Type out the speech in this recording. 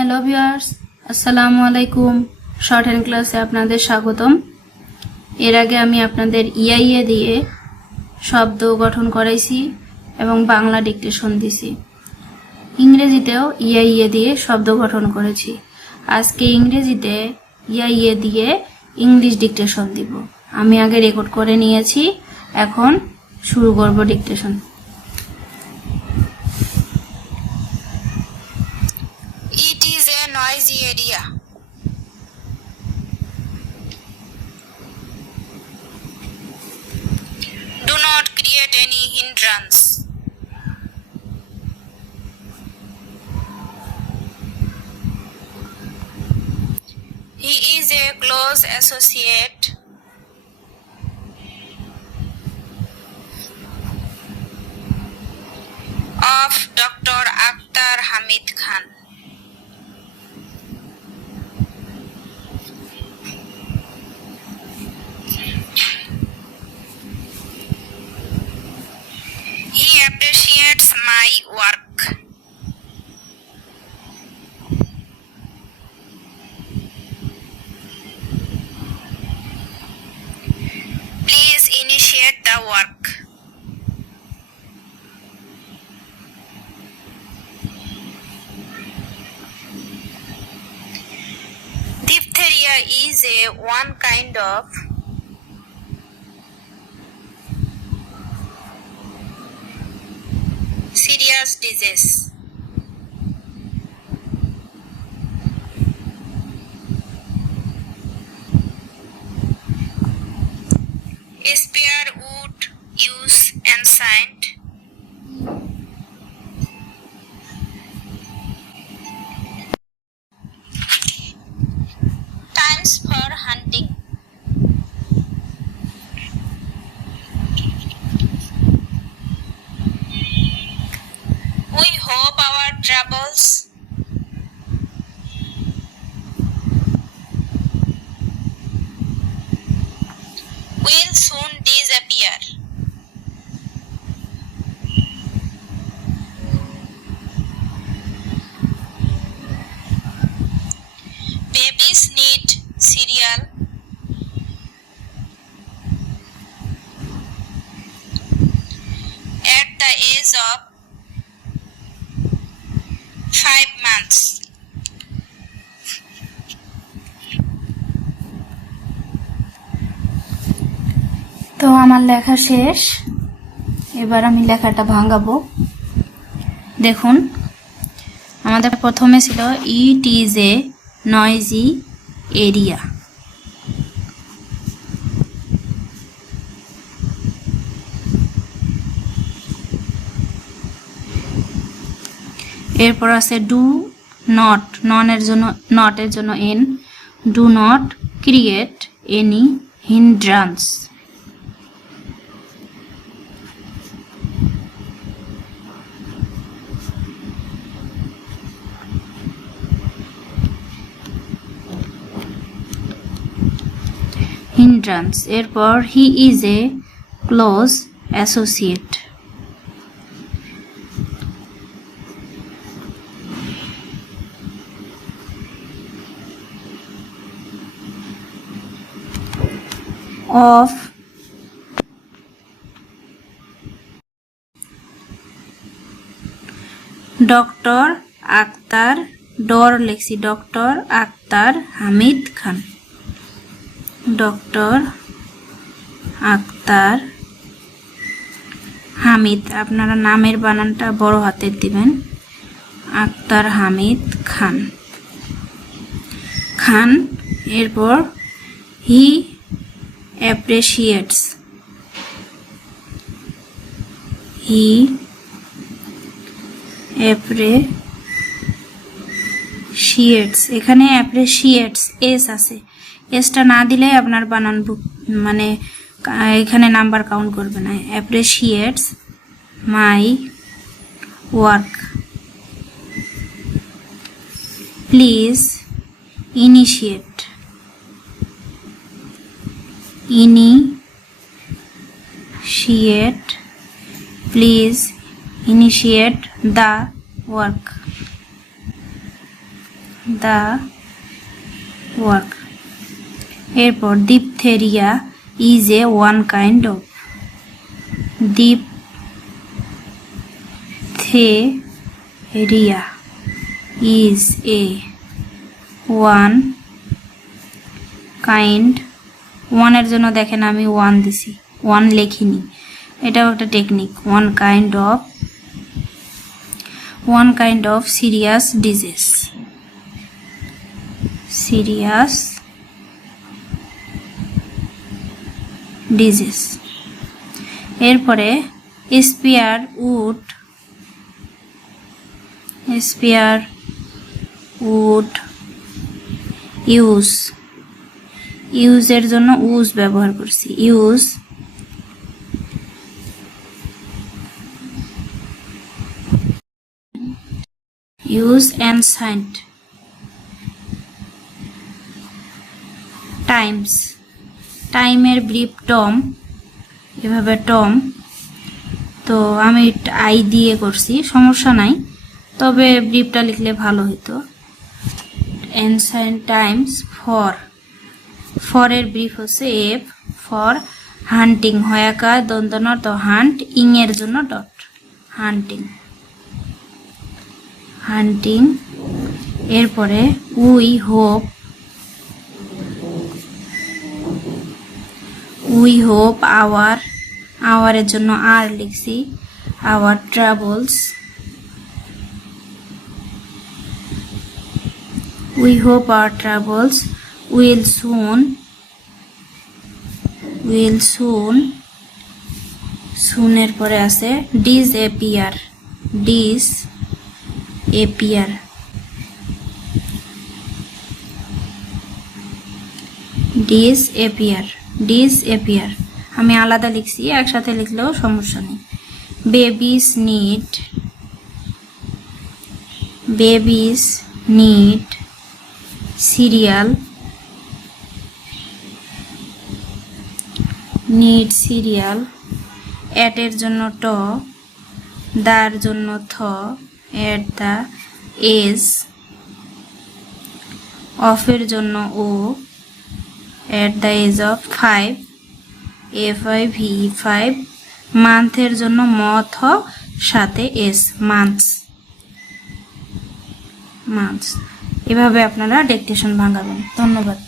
Hello viewers, আসসালামু আলাইকুম। Short hand ক্লাসে আপনাদের স্বাগতম। এর আগে আমি আপনাদের ইআইএ দিয়ে শব্দ গঠন করাইছি এবং বাংলা ডিকটেশন দিছি। ইংরেজিতেও ইআইএ দিয়ে শব্দ গঠন করেছি। আজকে ইংরেজিতে ইআইএ দিয়ে ইংলিশ ডিকটেশন দিব। আমি আগে রেকর্ড করে নিয়েছি, এখন শুরু করব dictation. It is a noisy area. Do not create any hindrance. He is a close associate of Dr. Akhtar Hamid Khan. He appreciates my work. Please initiate the work. Diphtheria is a one kind of serious disease. Spare wood use ancient times for hunting. We hope our troubles will soon disappear. Babies need cereal. At the age of 5 months. তো আমার লেখা শেষ, এবার আমি লেখাটা ভাঙাবো। দেখুন, আমাদের প্রথমে ছিল it is a noisy area. এরপর আছে ডু নট, নটের জন্য N, do not create any hindrance. Hindrance. এরপর he is a close associate. Of doctor Akhtar, ডর লেখছি, ডক্টর আক্তার হামিদ খান। ডক্টর আক্তার হামিদ, আপনারা নামের বানানটা বড় হাতের দিবেন। আক্তার হামিদ খান খান। এরপর হি অ্যাপ্রিশিয়েটস, হি অ্যাপ্রিশিয়েটস। এখানে অ্যাপ্রিশিয়েটস এস আছে, এসটা না দিলে আপনার বানান মানে এখানে নাম্বার কাউন্ট করবে না। Appreciates my work. Please initiate, please initiate the work. The work. এরপর diphtheria is a one kind of. Diphtheria is a one kind. ওয়ানের জন্য দেখেন আমি ওয়ান দিছি, ওয়ান লেখিনি, এটাও একটা technique. One kind of serious disease. Serious disease. এরপরে স্পিয়ার উড ইউজের জন্য উজ ব্যবহার করছি। Use ancient Times. টাইমের ব্রিফ টম, এভাবে টম। তো আমি আই দিয়ে করছি, সমস্যা নাই, তবে ব্রিফটা লিখলে ভালো হতো। Ancient times. ফরের ব্রিফ হচ্ছে এফ ফর হান্টিং, হয়াকার দন্তন তো হান্ট, ইং এর জন্য ডট। হান্টিং। এরপরে উই হোপ আওয়ারের জন্য আর লিখছি। Our travels. We hope our travels will soon. সুনের পরে আছে ডিসঅ্যাপিয়ার। ডিসঅ্যাপিয়ার আমি আলাদা লিখছি, একসাথে লিখলেও সমস্যা নেই। Babies need serial. এটের জন্য ট, দার জন্য থ, এট দ্য এজ। অফের জন্য O, at the age of 5, FIV5। মান্থের জন্য ম থ সাথে এস, মান্থস। এভাবে আপনারা ডিকটেশন ভাঙাবেন। ধন্যবাদ।